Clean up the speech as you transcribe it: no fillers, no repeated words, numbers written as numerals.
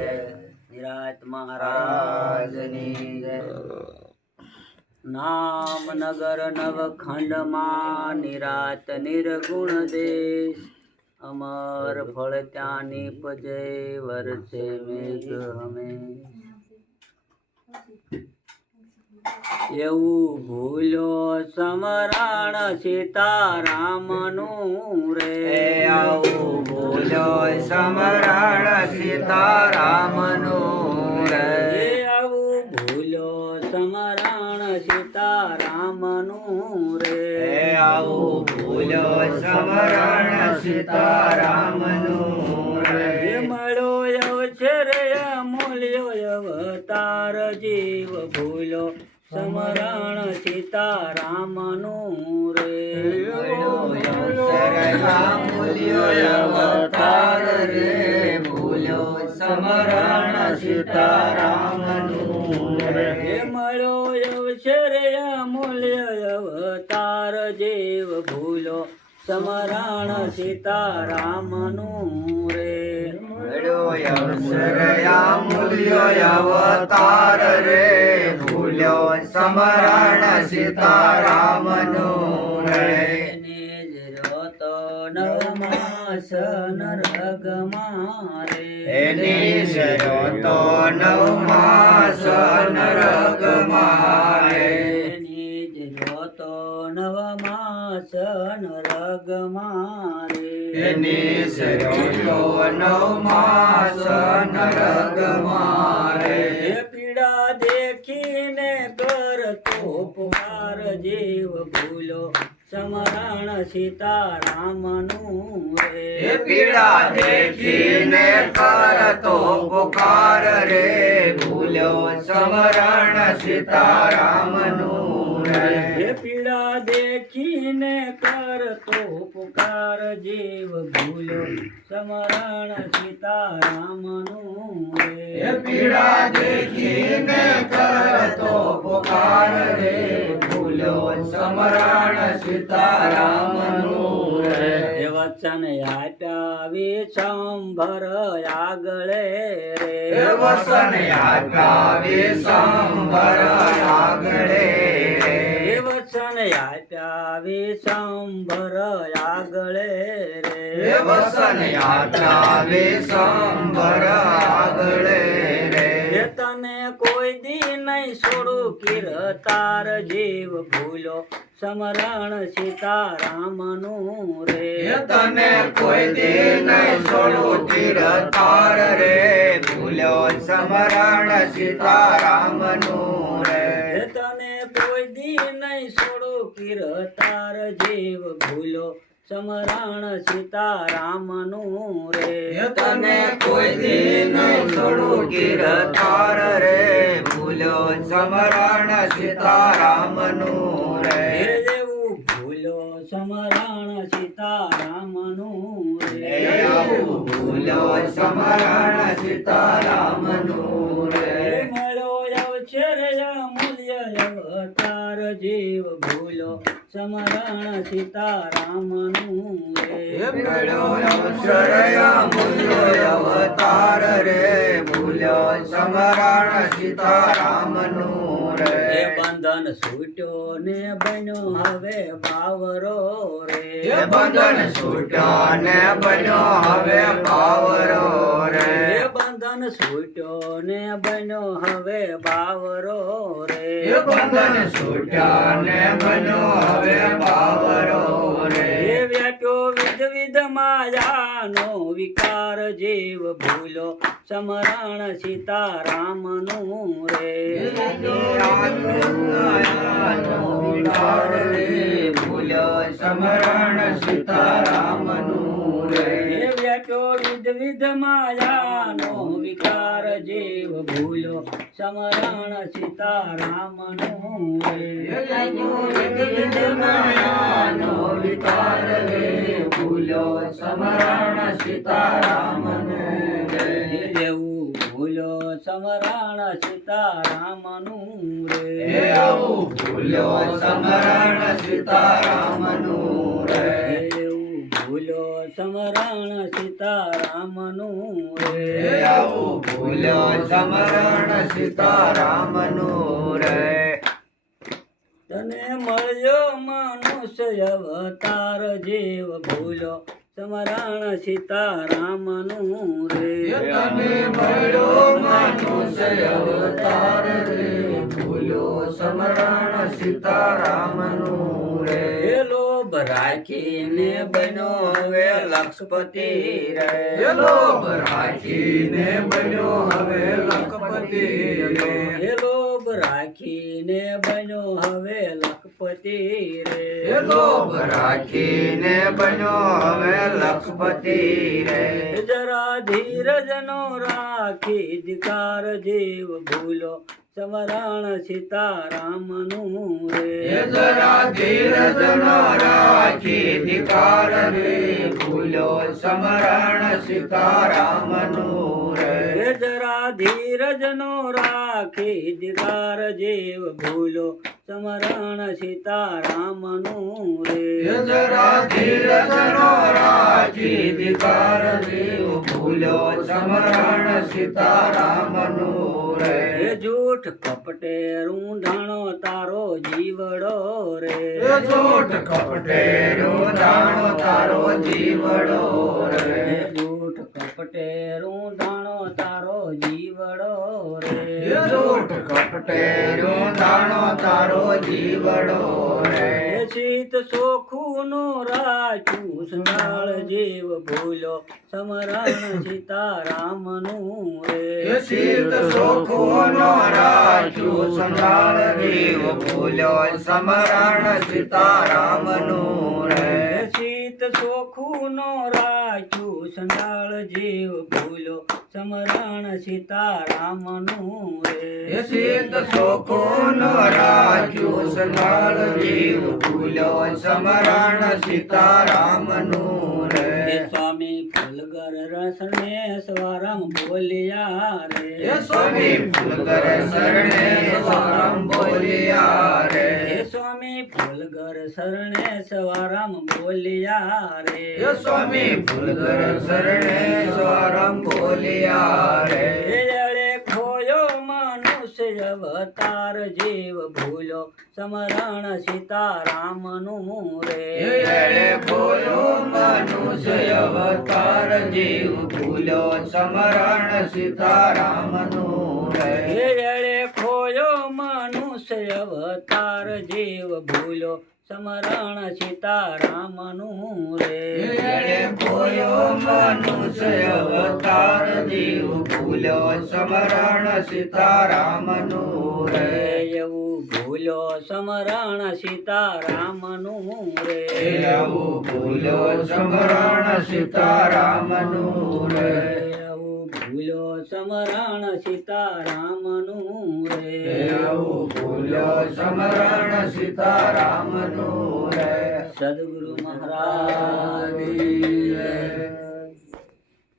જય નિરાત મહારાજની જય નામ નગર નવખંડમાં નિરાત નિર્ગુણ દેશ અમર ફળ ત્યાં નીપજે વર્ષે મેઘ હમેશ એવું ભૂલો સમરણ સીતારામનું રે આવું ભૂલો સમરણ સીતારામનું રે આવું ભૂલો સમરણ સીતારામનું રે આવું ભૂલો સમરણ સીતારામનું રે મળો અવસર અમૂલ્યો અવતાર જીવ ભૂલો સમરણ સીતારામનું રે અવતાર રે ભૂલો સમરણ સીતારામનું રે મળો અવસર અમૂલ્ય અવતાર જીવ ભૂલો સમરણ સીતારામનું રે અવસર અમૂલ્યો અવતાર રે ભૂલ્યો સમરણ સીતારામનું રે નિજ જોતો નવમાસ નરગ મારે નિજ જોતો નવમાસ નરગ મારે નિજ જોતો નવમાસ નરગ મારે નિજ જોતો નવમાસ નરગ મારે પીડા દેખીને કરતો પુકાર જીવ ભૂલો સમરણ સીતારામનું રે પીડા દેખીને કરતો પુકાર રે ભૂલ્યો સમરણ સીતારામનું રે પીડા દેખીને કરતો પુકાર જીવ ભૂલો સમરણ સીતારામનું રે પીડા દેખીને કરતો પુકાર રે ભૂલ્યો સમરણ સીતારામનું રે વચન આપ્યા વિશંભર આગળે રે વસન આપ્યા વિશંભર આગળે વચન આપ્યા વિશંભર આગળે રે વસન આપ્યા વિશંભર આગળે રે તને કોઈ દી નહીં છોડું કીર્તાર જીવ ભૂલો સમરણ સીતારામનું રે તને કોઈ દી નહીં છોડું તીરતાર રે ભૂલ્યો સમરણ સીતારામનું રે તને કોઈ દી નહીં છોડું કીર્તાર જીવ ભૂલો સમરણ સીતારામનું રે તને કોઈ દી નહીં છોડું તીરતાર રે ભૂલ્યો સમરણ સીતારામનું રે દેવું ભૂલો સમરણ સીતારામનું રે ભૂલ્યો સમરણ સીતારામનું રે મળો અવસર અમૂલ્ય અવતાર જીવ ભૂલો સમરણ સીતારામનું રે અવસર અમૂલ્યો અવતાર રે ભૂલ્યો સમરણ સીતારામનું રે બંધન છૂટ્યો ને બન્યો હવે બાવરો રે બંધન છૂટ્યો ને બન્યો હવે બાવરો રે બંધન છૂટ્યો ને બન્યો હવે બાવરો રે બંધન છૂટ્યો ને બન્યો હવે બાવરો રે વ્યાપ્યો વિધ વિધ માયાનો વિકાર જીવ ભૂલો સમરણ સીતારામનું રે ભૂલ્યો સમરણ સીતારામનું રે વ્યાપ્યો વિધ વિધ માયાનો વિકાર જીવ ભૂલો સમરણ સીતારામનું રે માયાનો વિકાર રે ભૂલ્યો સમરણ સીતારામનું રે દેવું ભૂલો સમરણ સીતારામનું રે આવું ભૂલ્યો સમરણ સીતારામનું રે દેવું ભૂલો સમરણ સીતારામનું રે આવું ભૂલ્યો સમરણ સીતારામનું રે તને મળ્યો મનુષ્ય અવતાર જીવ ભૂલો સમરણ સીતારામનું રે તને મળ્યો મનુષ્ય અવતાર રે ભૂલ્યો સમરણ સીતારામનું રે એ લોભ રાખીને બન્યો હવે લક્ષપતિ રે લોભ રાખીને બન્યો હવે લખપતિ રે એ લોભ રાખીને બન્યો હવે લખપતિ રે લોભ રાખીને બન્યો હવે લખપતિ રે જરા ધીરજ નો રાખી ધિકાર જીવ ભૂલો સમરણ સીતારામનું રે જરા ધીરજ નો રાખી ધિકાર રે ભૂલ્યો સમરણ સીતારામનું રે એ જરા ધીરજ નો રાખી ધિકાર જીવ ભૂલો સમરણ સીતારામનું રે જરા ધીરજ નો રાખી ધિકાર રે ભૂલ્યો સમરણ સીતારામનું રે એ જૂઠ કપટે રૂંધાણો તારો જીવડો રે જૂઠ કપટે રૂંધાણો તારો જીવડો રે એ જૂઠ કપટે રૂંધાણો તારો જીવડો રે જૂઠ કપટે રૂંધાણો તારો જીવડો રે એ શીત સોખું નો રાખ્યું સંગાળ જીવ ભૂલો સમરણ સીતારામનું રે શીત સોખુનો રાખ્યું સંગાળ દેવ ભૂલ્યો સમરણ સીતારામનું રે એ શીત સોખું નો રાખ્યું સંગાળ જીવ ભૂલો સમરણ સીતારામનું રે શીત સોખુનો રાખ્યું સંગાળ દેવ ભૂલ્યો સમરણ સીતારામનું રે એ સ્વામી ફલગર રસને સ્વરમ બોલ્યા રે સ્વામી ફૂલકર શરણે સ્વરમ બોલ્યા રે એ સ્વામી ફલગર શરણે સ્વરમ બોલ્યા રે સ્વામી ફૂલકર શરણે સ્વરમ બોલ્યા રે એ જળે ખોયો મનુષ્ય અવતાર જીવ ભૂલો સમરણ સીતારામનું રે એળે બોલો મનુષ્ય અવતાર જીવ ભૂલ્યો સમરણ સીતારામનું રે એ જળે ખોયો મનુષ્ય અવતાર જીવ ભૂલો સમરણ સીતારામનું રે એળે બોલ્યો મનુષ્ય અવતાર જીવ ભૂલ્યો સમરણ સીતારામનું રે એવું ભૂલો સમરણ સીતારામનું રે એવું ભૂલ્યો સમરણ સીતારામનું રે એવું ભૂલો સમરણ સીતારામનું રે એવું ભૂલ્યો સમરણ સીતારામનું રે સદગુરુ મહારાજ